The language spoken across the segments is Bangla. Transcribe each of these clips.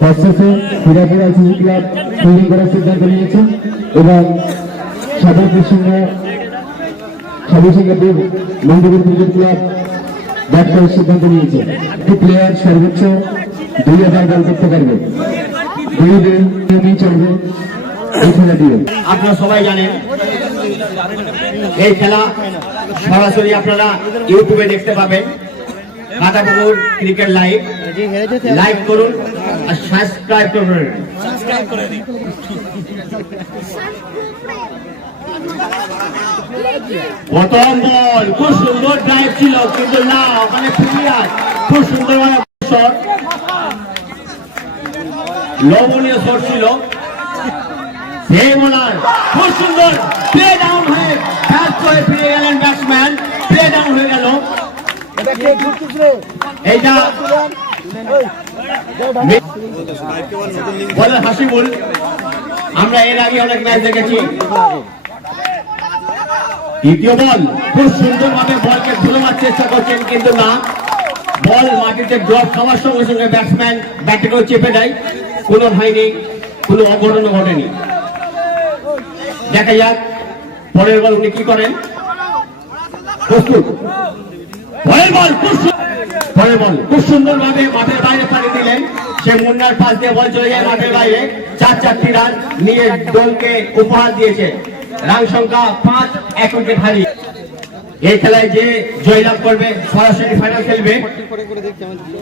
পশ্চাতে হীরাপুর আইসিসি ক্লাব ফিল্ডিং করার সিদ্ধান্ত নিয়েছেন এবং সাবুসিংহাপুর মন্দিপুর ক্রিকেট ক্লাব ব্যাট করার সিদ্ধান্ত নিয়েছে। একটি প্লেয়ার সর্বোচ্চ 2000 বল করতে পারবে। 2 দিন নিয়মেই চলবে এই খেলাটি। আপনারা সবাই জানেন এই খেলা সরাসরি আপনারা ইউটিউবে দেখতে পাবেন। কাটাপুকুর ক্রিকেট লাইভ করুন আর সাবস্ক্রাইব করুন। প্রথম বল খুব সুন্দর ড্রাইভ ছিল, কিন্তু না ওখানে প্লেয়ার খুব সুন্দর শট, লবণীয় শট ছিল। সেই বোলার খুব সুন্দর প্লে ডাউন হয়ে ব্যাট করে ফিরে গেলেন ব্যাটসম্যান, প্লে ডাউন হয়ে গেল। এইটা বলে হাসিবুল, আমরা এর আগে অনেক ম্যাচ দেখেছি। দ্বিতীয় বল খুব সুন্দর ভাবে বলকে ধুলোবার চেষ্টা করছেন, কিন্তু না, বল মাটিতে ড্রপ খাওয়ার সঙ্গে সঙ্গে ব্যাটসম্যান ব্যাটে করে চেপে দেয়। কোনো হয়নি, কোনো অঘটন ঘটেনি। দেখা যাক পরের বল উনি কি করেন। প্রস্তুত, পরের বল খুব সুন্দর ভাবে মাঠের বাইরে পাড়ি দিলেন। সে মুন্নার পাশ দিয়ে বল চলে যায় মাঠের বাইরে। 4 রান নিয়ে দলকে উপহার দিয়েছে। রান সংখ্যা 5, 1 উইকেট হারিয়ে। এই খেলায় যে জয়লাভ করবে সরাসরি ফাইনাল খেলবে।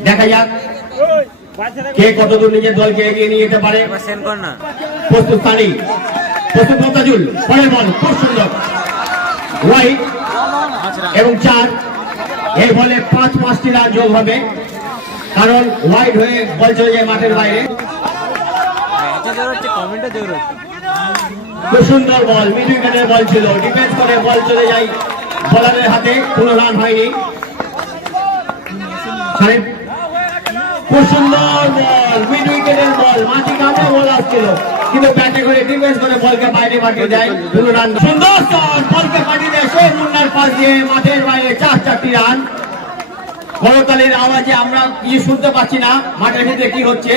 দেখা যাক কে কতদূর নিজের দলকে এগিয়ে নিয়ে যেতে পারে। প্রস্তুত সানি, প্রস্তুত মতাজুল, পরের বল খুব সুন্দর ওয়াইড এবং 4। এই বলে 5টি রান যোগ হবে, কারণ ওয়াইড হয়ে বল চলে যায় মাঠের বাইরে। খুব সুন্দর বল, মিড উইকেটের বল ছিল, ডিফেন্স করে বল চলে যায় বোলারের হাতে, কোনো রান হয়নি। খুব সুন্দর বল, মিড উইকেটের বল, মাটি কামড়ে বল আসছিল, কিন্তু ব্যাটে করে ডিফেন্স করে বলকে বাইরে পাঠিয়ে দেয়, কোনো রান। সুন্দর শট, বলকে পাঠিয়ে দেয় সেই মুন্নার পাশ দিয়ে মাঠের বাইরে। 4টি রান। করতালির আওয়াজে আমরা কি শুনতে পাচ্ছি না মাঠের ভিতরে কি হচ্ছে।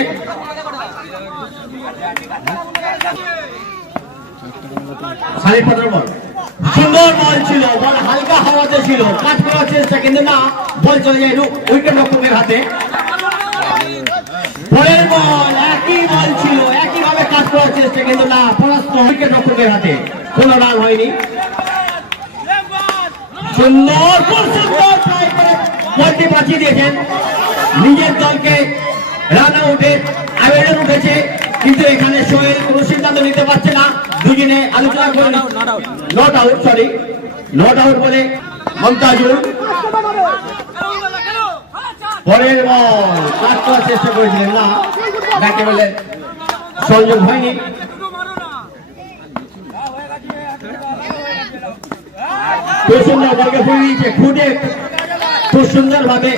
সুন্দর বল ছিল, বল হালকা হাওয়াতে ছিল, কাট করার চেষ্টা, কিন্তু না, বল চলে যায় উইকেট রক্ষকের হাতে। পরের বল একই বল ছিল, একইভাবে কাট করার চেষ্টা, কিন্তু না, পরাস্ত উইকেট রক্ষকের হাতে, কোনো রান হয়নি। সুন্দর বলটি বাঁচিয়ে দিয়েছেন, নিজের দলকে রান আউটের আবেদন উঠেছে, কিন্তু এখানে সোহেল কোনো সিদ্ধান্ত নিতে পারছে না। দুজনে আলোচনা করে নট আউট বলে মমতাজুল। পরের বল কাট করার চেষ্টা করেছিলেন, না, ব্যাটে বলে সংযোগ হয়নি। খুব সুন্দর বলকে ফুড়ে দিয়েছে, খুঁটে খুব সুন্দর ভাবে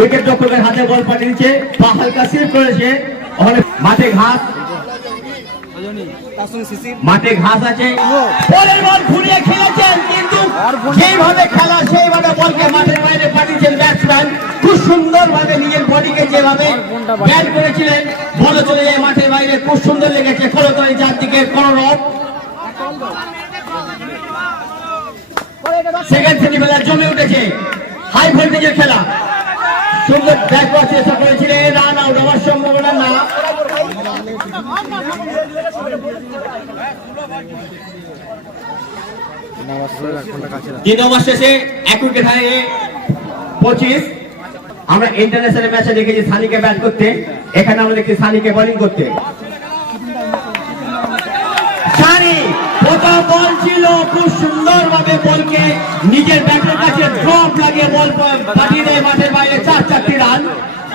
উইকেট রক্ষকের হাতে বল পাঠিয়েছে, পা হালকা স্লিপ করেছে। মাঠে ঘাস আছে, পরের বল ঘুরিয়ে খেলেছেন, কিন্তু যেইভাবে খেলা সেইভাবে বলকে মাঠের বাইরে পাঠিয়েছেন ব্যাটসম্যান। খুব সুন্দর ভাবে নিজের বডিকে যেভাবে ব্যাট করেছিলেন, বল চলে যায় মাঠের বাইরে। খুব সুন্দর লেগেছে, করতালি চারদিকে কররব। সেকেন্ড সেমিফাইনাল জমে উঠেছে, হাই ভোল্টেজের খেলা। সুন্দর ব্যাট করার চেষ্টা করেছিলেন, রান আউট হওয়ার সম্ভাবনা না। 3 ওভার শেষে 1 উইকেট হারিয়ে 25। আমরা ইন্টারন্যাশনাল ম্যাচে দেখেছি সানিকে ব্যাট করতে, এখানে আমরা দেখছি সানিকে বোলিং করতে। সানি প্রথম বল ছিল, খুব সুন্দর ভাবে বলকে নিজের ব্যাটের কাছে ড্রপ লাগিয়ে বল পাঠিয়ে দেয় মাঠের বাইরে। 4টি রান।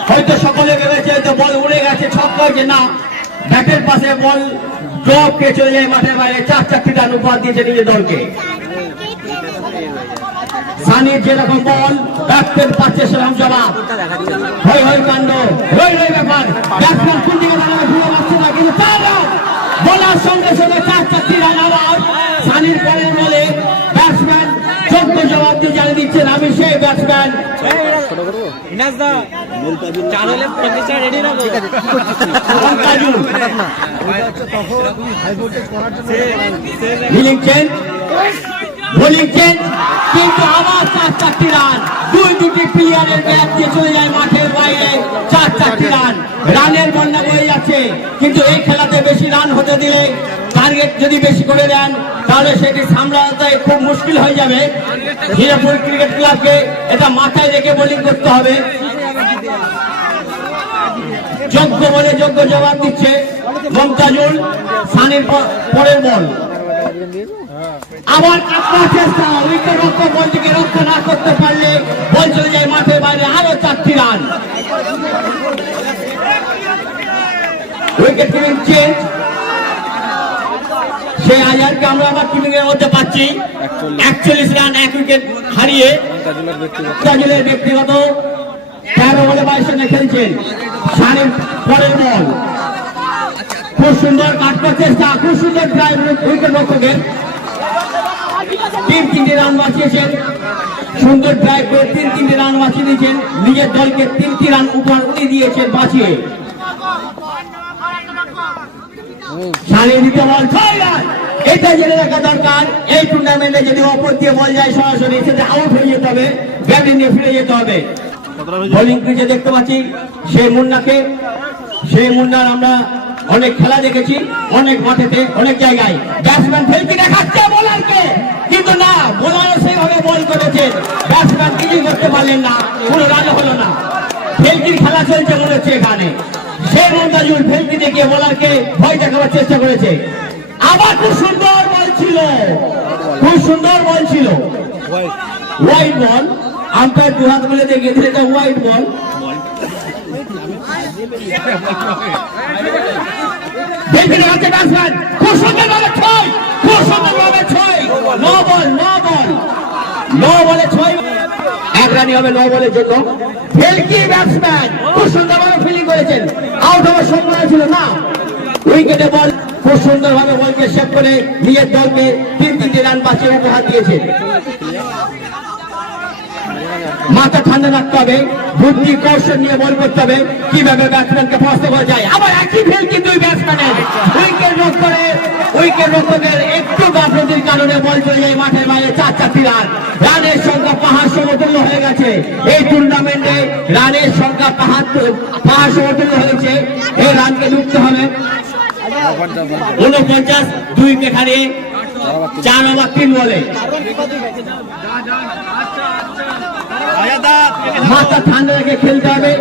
হয়তো সকলে ভেবেছে হয়তো বল উড়ে গেছে, ছক্কা হয়েছে, না, ব্যাটের পাশে বল ড্রপ কে চলে যায় মাঠের বাইরে। 4টি রান উপহার দিয়েছে নিজের দলকে। সানির যেরকম বল ব্যাটসম্যান পাচ্ছে সেরকম জবাব। হই হই কাণ্ড, হই হই ব্যাপার। ব্যাটসম্যান কোন দিকে দাঁড়াবে ভুলে পাচ্ছে না, কিন্তু বলার সঙ্গে সঙ্গে 4টি রান আবার। সানির পরের বলে ব্যাটসম্যান যোগ্য জবাব ইতিমধ্যে জানিয়ে দিচ্ছেন আমি সেই ব্যাটসম্যান বোলিং চেঞ্জ, কিন্তু আবার 4-4টি রান, দুটি প্লেয়ারের ব্যাট দিয়ে চলে যায় মাঠের বাইরে। 4-4টি রান, রানের বন্যা বয়ে যাচ্ছে। কিন্তু এই খেলাতে বেশি রান হতে দিলে, টার্গেট যদি বেশি করে দেন, তাহলে সেটি সামলাতে খুব মুশকিল হয়ে যাবে। হীরাপুর ক্রিকেট ক্লাবকে এটা মাথায় রেখে বোলিং করতে হবে। যোগ্য বলে যোগ্য জবাব দিচ্ছে মমতাজুল। সানির পরের বল, আবার কাটার চেষ্টা, উইকেট রক্ষক বলটিকে রক্ষা না করতে পারলে বল চলে যায় মাঠের বাইরে। আরো 4টি রান, উইকেট কিপিং চেঞ্জ। সেই আজাদকে আমরা আবার কিপিং এর মধ্যে পাচ্ছি। 41 রান, 1 উইকেট হারিয়ে মমতাজুলের ব্যক্তিগত 13 বলে 22 রানে খেলছেন। সানির পরের বল, খুব সুন্দর কাটার চেষ্টা, খুব সুন্দর ড্রাইভ উইকেট রক্ষকের। 3-3 রান বাঁচিয়েছেন, সুন্দর ড্রাইভ করে 3-3 রান বাঁচিয়ে দিয়েছেন। নিজের দলকে 3টি রান উপহার উনি দিয়েছেন বাঁচিয়ে। সানির দ্বিতীয় বল, 6 রান। এটা জেনে রাখা দরকার, এই টুর্নামেন্টে যদি অপর দিয়ে বল যায় সরাসরি, সেটা আউট হয়ে যেতে হবে, ব্যাটিং নিয়ে ফিরে যেতে হবে। বোলিং পিচে দেখতে পাচ্ছি সেই মুন্নাকে। সেই মুন্নার আমরা অনেক খেলা দেখেছি, অনেক মাঠেতে, অনেক জায়গায়। ব্যাটসম্যান ফেলকি দেখাচ্ছে বোলারকে, কিন্তু না, বোলারও সেইভাবে বল করেছেন, ব্যাটসম্যান কিছুই করতে পারলেন না, কোনো রান হলো না। ফেলকির খেলা চলছে মনে হচ্ছে এখানে। সেই মমতাজুল ফেলকি দেখিয়ে বোলারকে ভয় দেখাবার চেষ্টা করেছে। আবার খুব সুন্দর বল ছিল, খুব সুন্দর বল ছিল, ওয়াইড বল। আম্পায়ার 2 হাত মিলে দেখিয়ে দিলে এটা ওয়াইড বল। খুব সুন্দর ভাবে 6, খুব সুন্দর ভাবে 6, 9 বল, 9 বল, 9 বলে 6, 1 রানই হবে 9 বলের জন্য। ফেলকি ব্যাটসম্যান খুব সুন্দর ভাবে ফিল্ডিং করেছেন, আউট হওয়ার সম্ভাবনা ছিল না। উইকেটে বল খুব সুন্দর ভাবে বলকে সেভ করে নিজের দলকে 3-3 রান বাঁচিয়ে উপহার দিয়েছে। মাথা ঠান্ডা রাখতে হবে, বুদ্ধি কৌশল নিয়ে বল করতে হবে, কিভাবে ব্যাটসম্যানকে পরাস্ত করা যায়। আবার একই ফিল্ড কিন্তু ব্যাটসম্যানের উইকেট রক্ষকের একটু গাফলতির কারণে বল চলে যায় মাঠের বাইরে। 4-4টি রান, রানের সংখ্যা পাহাড় সমতুল্য হয়ে গেছে। এই টুর্নামেন্টে রানের সংখ্যা পাহাড় সমতুল্য হয়েছে। এই রানকে ঢুকতে হবে। 49, 2 উইকেট হারিয়ে 4 ওভার 3 বলে। মাথা ঠান্ডা রেখে খেলতে হবে।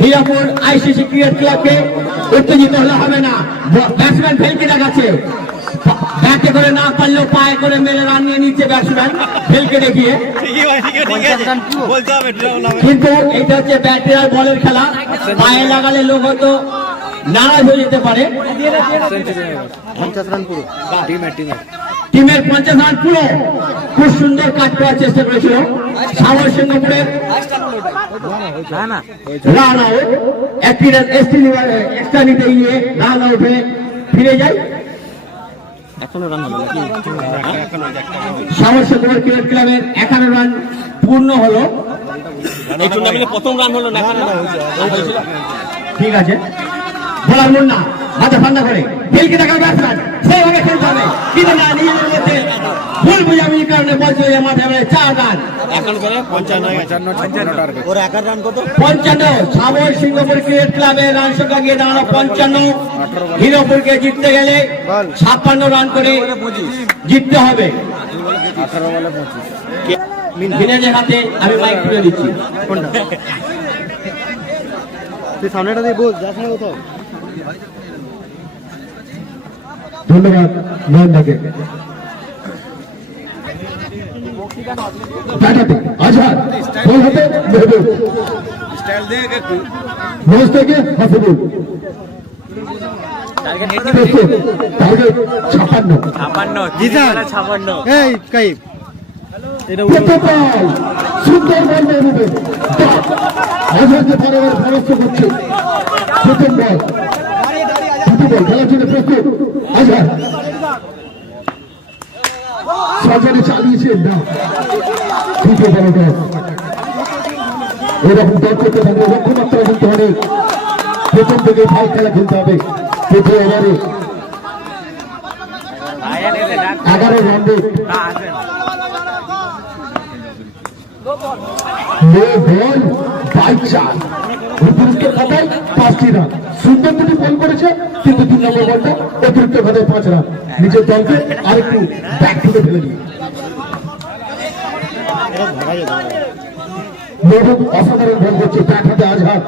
হীরাপুর আইসিসি ক্রিকেট ক্লাবকে উত্তেজিত হলে হবে না। ব্যাটসম্যান ফেলকে দেখাচ্ছে, ব্যাটে করে না পারলেও পায়ে করে মেরে রান নিয়ে নিচ্ছে ব্যাটসম্যান ফেলকে দেখিয়ে। কিন্তু এটা হচ্ছে ব্যাটে আর বলের খেলা, পায়ে লাগালে লোক হয়তো নারাজ হয়ে যেতে পারে। 50 রান পুরো টিমের 50 রান পুরো। খুব সুন্দর কাজ করার চেষ্টা করেছিল সাগর সিংহপুরের। রান আউট, একটি রান এক্সট্রা নিতে গিয়ে রান আউটে ফিরে যায়। সাগর সিংহপুর ক্রিকেট ক্লাবের 51 রান পূর্ণ হলো। এই টুর্নামেন্টে প্রথম রান হলো না, ঠিক আছে। বলার মুন্না মাথা ঠান্ডা করে ফেলকে দেখার ব্যাটসম্যান সেইভাবে খেলতে হবে, কিন্তু না, নিজেদের মধ্যে ভুল বুঝাবুঝির কারণে বল চলে যায় মাঠে বাইরে। 4 রান, এখন করে 55। সাগর সিংহপুর ক্রিকেট ক্লাবের রান সংখ্যা গিয়ে দাঁড়ানো 55। হীরাপুরকে জিততে গেলে 56 রান করে জিততে হবে। 18 বলে 25। মিনাজের হাতে আমি মাইক তুলে দিচ্ছি। তুই সামনেটা দিয়ে বল, যাস না কোথাও। ধন্যবাদ নয়নদাকে। ব্যাটাতে আজহার, বল হাতে মেহবুব, মঞ্চ থেকে হাফিজুল। টার্গেট 56। জিজান 56। এই কাইব প্রথম বল, সুন্দর বল মেহবুবের। আজহারকে বারবার পরাস্ত করছে। প্রথম বল, দুটি বল খেলার জন্য প্রস্তুত আজহার। সজনে চালিয়েছেন না, দ্বিতীয় বলটা এরকম দল করতে থাকলে লক্ষ্যমাত্রা কিন্তু অনেক প্রথম থেকে ভাই খেলা খেলতে হবে প্রথম ওভারে 11 রানে বল 22 অতিরিক্ত খাতায় 5টি রান সুন্দর দুটি বল করেছে কিন্তু 3 নম্বর বলটা অতিরিক্ত খাতায় 5 রান নিজের দলকে আরেকটু ব্যাক ফুটে ফেলে দিয়ে নবম অসাধারণ বল করছে ব্যাট হাতে আজহার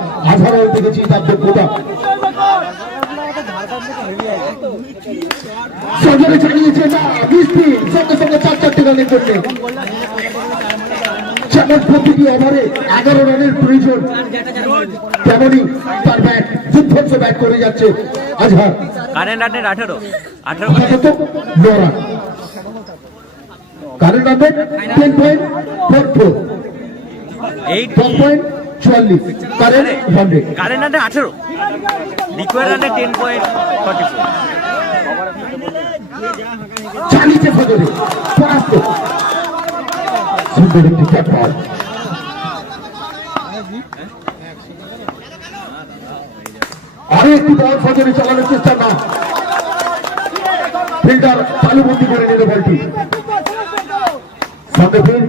দেখেছি তার দক্ষতা সজরে চালিয়েছে না বৃষ্টি সঙ্গে সঙ্গে 4-4টি রানের জন্য যেমন প্রতিটি ওভারে 11 রানের প্রয়োজন তেমনই তার ব্যাট যুদ্ধ ব্যাট করে যাচ্ছে আজহার কারেন্ট রানের 18 9 রান কারেন্ট রানের 10.44 10.44 কারেন্ট 100 কারেন্ট রানের 18 লিকুইড রানের 10.44 চালিয়েছে ফজরে পরাস্ত সুন্দর একটি ক্যাচ বল আরো একটি বল ফজরে চালানোর চেষ্টা না ফিল্ডার তালুবন্দি করে নিল বলটি সঙ্গে ফির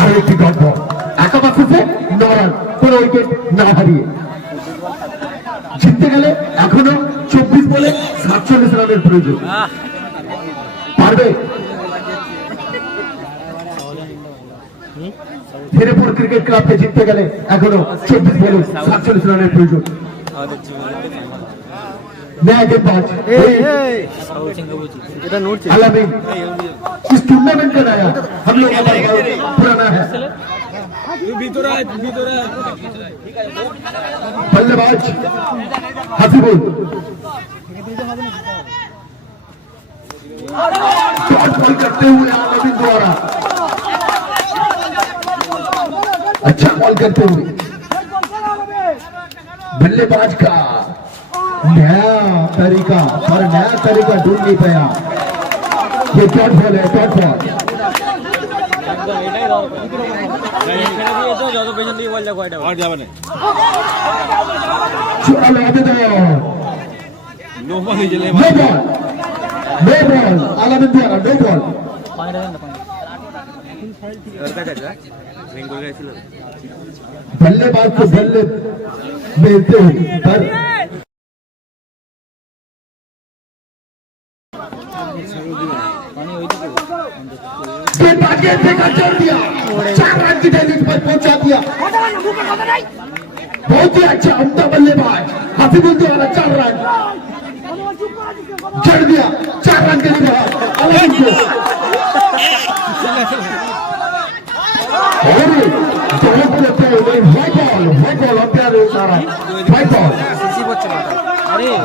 আরো একটি ডট বল একাদশ শেষে 9 রান কোন উইকেট না হারিয়ে জিততে গেলে এখনো 24 বলে 47 রানের প্রয়োজন পারবে ফিরেপুর ক্রিকেট ক্লাবকে জিততে গেলে এখনো 24 বলে 47 রানের প্রয়োজন नया गेंदबाज अलामीन इस टूर्नामेंट का नया हम लोग का पुराना है बल्लेबाज हसीबुल शॉट बॉल करते हुए अलामीन द्वारा अच्छा बॉल करते हुए बल्लेबाज का नया तरीका ढूंढ नहीं पाया ये डॉट बॉल है डॉट बॉल नो बॉल आलामीन द्वारा नो बॉल बल्लेबाज को बल्ले बेलते हुए पर जोड़ दिया 4 रन की डेली पर पहुंचा दिया बहुत ही अच्छा उम्दा बल्लेबाज हसीबुल द्वारा 4 रन जड़ दिया 4 रन के लिए अलामीन को और दोनों को लगता है व्हाइट बॉल अंपायर सारा व्हाइट बॉल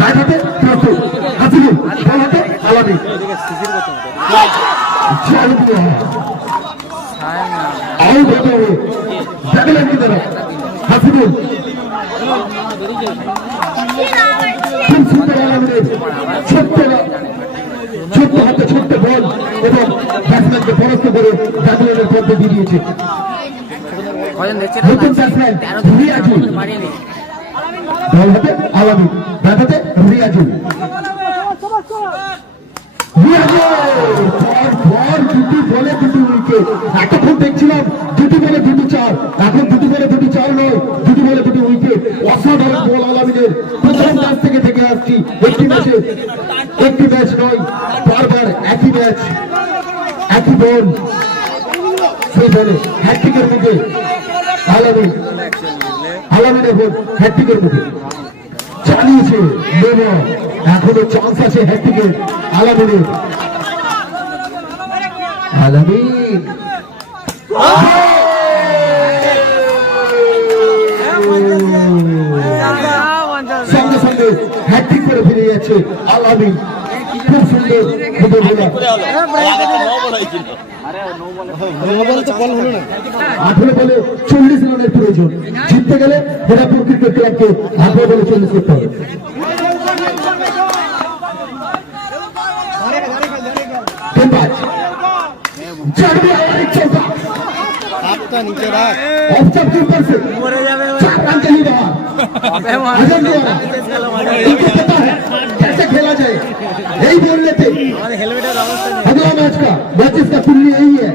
बैठते प्रस्तुत हसीबुल बॉलते अलामीन चल दिया आउट होते हुए जगलर की तरफ हसीबुल খুব সুন্দর আলামিনের ছোট্ট হাতে ছোট্ট বল এবং ব্যাটসম্যানকে পরাস্ত করে জাগলের পথে দিয়ে দিয়েছে নতুন ব্যাটসম্যান রিয়াজুল বল হাতে আলামিন ব্যাট হাতে রিয়াজুল দুটি বলে দুটি উইকেট এতক্ষণ দেখছিলাম দুটি বলে দুটি 4 এখন দুটি বলে দুটি 4 নয় দুটি বলে দুটি উইকেট অসাধারণ বল আলামিনের প্রথম ম্যাচ থেকে থেকে আসছি একটি ম্যাচ নয় বারবার একই ম্যাচ একই বল সেই বলে হ্যাট্রিকের মুখে আলামিনের বল হ্যাট্রিকের মুখে চালিয়েছে নেমো এখনো চান্স আছে হ্যাট্রিকের আলামিনের আলামিন সঙ্গে সঙ্গে হ্যাট্রিক করে ফিরে যাচ্ছে আলামিন খুব সুন্দর খুবই ভালো 18 বলে 40 রানের প্রয়োজন জিততে গেলে ফিরেপুর ক্রিকেট ক্লাবকে 18 বলে 40 করতে হবে नीचे रख ऑफसाइड के ऊपर से মরে যাবে 4 रन के लिए बाहर হবে মার आजम द्वारा इनको पता है कैसे खेला जाए, यही बोल रहे थे আমাদের হেলমেটের অবস্থা নেই अगला मैच का कुल्ली यही है,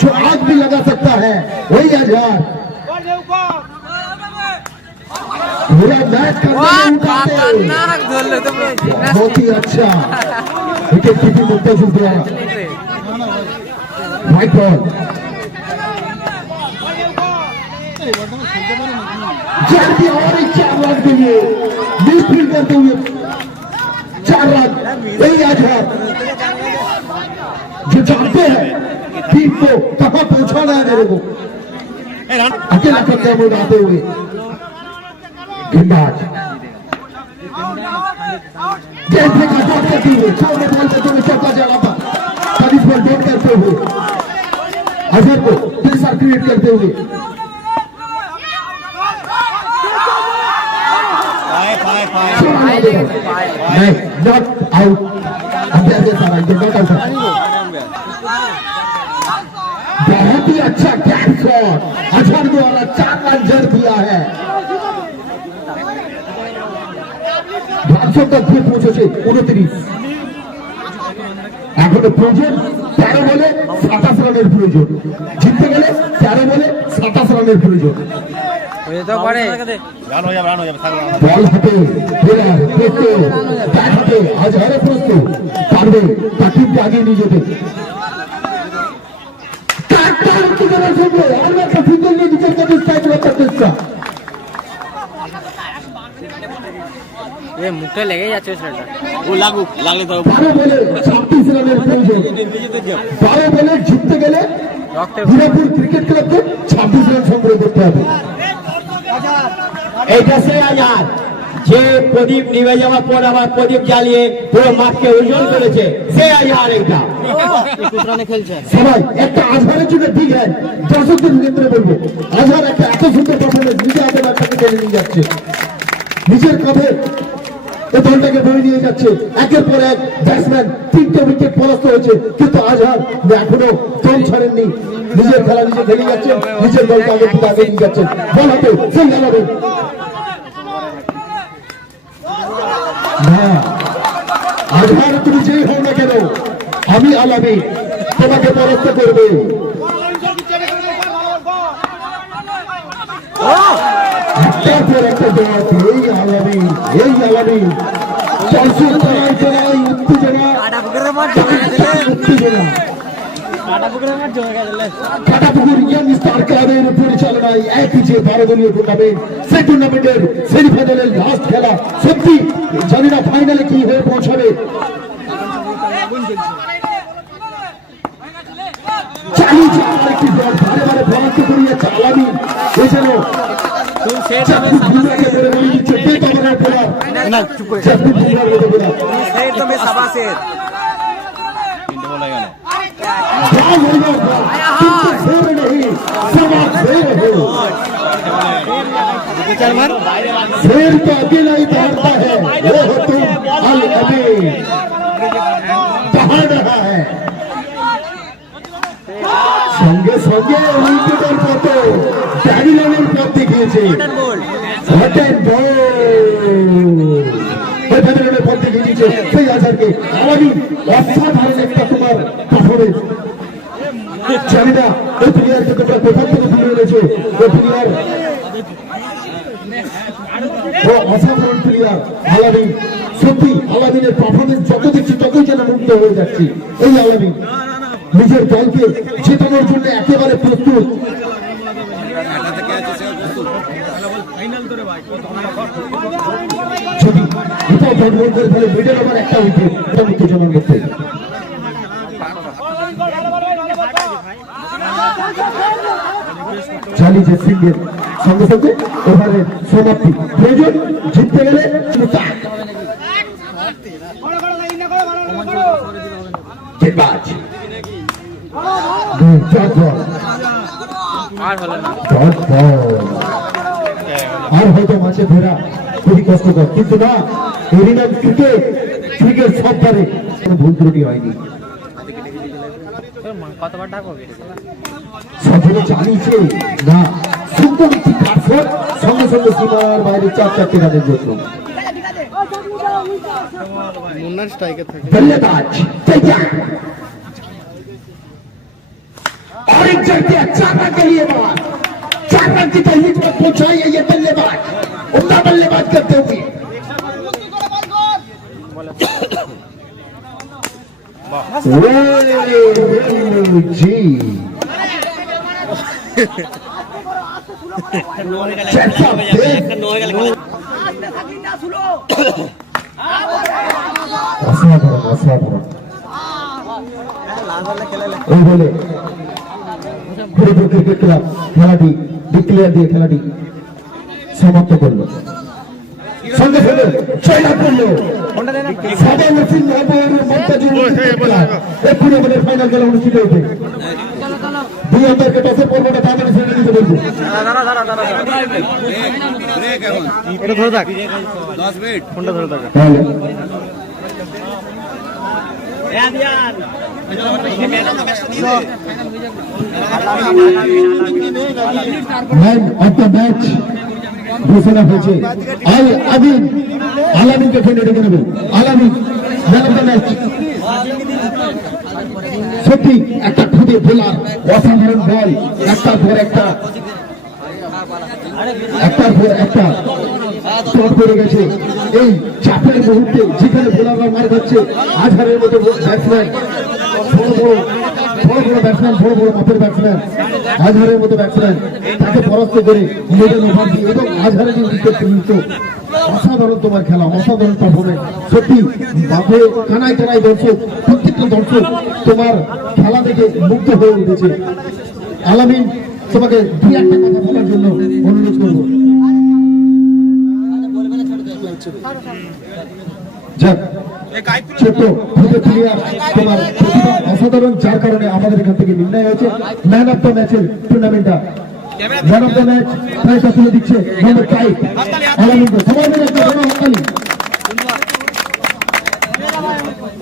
जो आग भी लगा सकता है वही आजाद पूरा मैच खतरनाक ধরলে তো পুরো बहुत ही अच्छा विकेट कीपिंग मुंतजिर द्वारा व्हाइट बॉल जल्दी और एक 4 रन के लिए मिडफील्ड करते हुए 4 रन यही आजाद जो जानते हैं टीम को कहां पहुंचाना है मेरे को अकेला कदम उड़ाते हुए गेंदबाज जैसे का शॉट करते हुए छोटे बॉल से तुम्हें चौका जाना था तभी बॉल डॉट करते हुए अजहर को प्रेशर क्रिएट करते हुए नहीं नॉट आउट अंपायर के सारा नॉट आउट बहुत ही अच्छा कैच शॉट अजहर द्वारा 4 रन जड़ दिया है तक গিয়ে পৌঁছেছে 29 এখনো প্রয়োজন 13 বলে 27 রানের প্রয়োজন, জিততে গেলে 13 বলে 27 রানের প্রয়োজন। বল হাতে ফেরার দেখতে ব্যাট হাতে আজহারে প্রস্তুত পারবে তার টিমকে আগিয়ে নিয়ে যেতে মুখটা লেগে যাচ্ছে ও লাগুক লাগলে তো 12 বলে 36 রানের প্রয়োজন, 12 বলে জিততে গেলে হিরাপুর ক্রিকেট ক্লাবকে 26 রান সংগ্রহ করতে হবে। এইটা সে আজাদ যে প্রদীপ নিভে যাওয়ার পর আবার প্রদীপ জ্বালিয়ে পুরো মাঠকে উজ্জ্বল করেছে, সে আজাদ এইটা 21 রানে খেলছে। সবাই একটা আজহারের জন্য দিক হয়, দর্শকদের ক্ষেত্রে বলবো আজহার একটা এত সুন্দর পারফরমেন্স নিজে হাতে ব্যাটটাকে টেনে নিয়ে যাচ্ছে, নিজের কাঁধে এই দলটাকে বয়ে নিয়ে যাচ্ছে। একের পর এক ব্যাটসম্যান 3টে উইকেট পরাস্ত হয়েছে, কিন্তু আজহার এখনো দম ছাড়েননি, নিজের খেলা নিজে খেলে যাচ্ছেন, নিজের দলকে আগে থেকে আগে নিয়ে যাচ্ছেন। বল হাতে সেই খেলাবে না আজহার, তুমি যেই হও না কেন আমি আলামি তোমাকে পরাস্ত করবে। একটার একটা জবাব এই আলামি চলছে চড়াই উত্তেজনা কাটাপুকুর ইয়াং স্টার ক্লাবের পরিচালনায় একই যে 12 দলীয় টুর্নামেন্ট, সেই টুর্নামেন্টের সেমিফাইনালের লাস্ট খেলা। সত্যি জানি না ফাইনালে কি হয়ে পৌঁছাবে। চালিয়েছে আরেকটি বল, বারে বারে বরাদ্দ করিয়েছে আলামি। এই যেন না চুপ করে शेर तो अकेला ही दौड़ता है, वो हो तुम अल अमीन दहाड़ रहा है। সঙ্গে সঙ্গে উইকেটের মতো ড্যানিলের পথ দেখিয়েছে, পথ দেখিয়েছে সেই আজহারকে। আলামি অসাধারণ একটা তোমার পারফরমেন্স, জানি না ওই প্লেয়ারকে তোমরা কোথা থেকে তুলে এনেছো। ওই প্লেয়ার ও অসাধারণ প্লেয়ার আলামি। সত্যি আলামিনের পারফরমেন্স যত দেখছি ততই যেন মুগ্ধ হয়ে যাচ্ছি। এই আলামি নিজের দলকে জেতানোর জন্য একেবারে প্রস্তুত। যদি এটাও জন্মগ্রহণ করে ফেলে মিডল ওভার একটা উইকেট, এটা উত্তেজনার মধ্যে চালিয়ে যে সিঙ্গেল সঙ্গে সঙ্গে ওভারের সমাপ্তি প্রয়োজন। জিততে গেলে গেটবাজ আর হয়তো মাঝে ফেরা খুবই কষ্টকর, কিন্তু না এরিনা ক্রিকেট সব পারে, কোনো ভুল ত্রুটি হয়নি। কতবার ডাকো সফরে চালিয়েছে না সুন্দর একটি কাটশট সঙ্গে সঙ্গে সীমার বাইরে 4-4 রানের জন্য মুন্নার স্ট্রাইকার থাকে बल्लेबाज तैयार और एक जड़ दिया 4 रन के लिए बात 4 रन की तहलीक पर पहुंचाई है ये बल्लेबाज उम्दा बल्लेबाज करते हुए जी অসাধারণ এই বলে ক্রিকেট ক্লাব খেলাটি ডিক্লেয়ার দিয়ে খেলাটি সমাপ্ত করলো সঙ্গে সঙ্গে জয়লাভ করলো সাদা নসিম নগর মমতাজুল এক্ষুনি আমাদের ফাইনাল খেলা অনুষ্ঠিত হয়েছে দুই অন্তরকে টসের পর্বটা তাড়াতাড়ি ছেড়ে দিতে বলবো এটা ধরে থাক 10 মিনিট ফোনটা ধরে থাক ম্যান অফ দ্য ম্যাচ ঘোষণা হয়েছে আলামিনকে খেলে ডেকে নেব আলামিন ম্যান অফ দ্য ম্যাচ সত্যি একটা খুদে বোলার অসাধারণ বল একটার পর একটা চট পড়ে গেছে এই চাপের মুহূর্তে যেখানে বোলাররা মার খাচ্ছে আজহারের মতো ব্যাটসম্যান বড় মাপের ব্যাটসম্যান আজহারের মতো ব্যাটসম্যান তাকে পরাস্ত করে নিজেদের ওভার দিয়ে এবং আজহারের যে উইকেট তুলত অসাধারণ তোমার খেলা অসাধারণ পারফরমেন্স সত্যি বাপে কানায় দর্শক প্রত্যেকটা দর্শক তোমার খেলা দেখে মুগ্ধ হয়ে উঠেছে আলামিন তোমাকে দুই একটা কথা বলার জন্য অনুরোধ করবো যাক ছোট খুদে প্লেয়ার তোমার প্রতিভা অসাধারণ যার কারণে আমাদের এখান থেকে নির্ণয় হয়েছে ম্যান অফ দ্য ম্যাচের টুর্নামেন্টটা ম্যান অফ দ্য ম্যাচ প্রাইজটা তুলে দিচ্ছে মোহাম্মদ কাইফ আলামিনকে সবাই মিলে একটা বড় হাততালি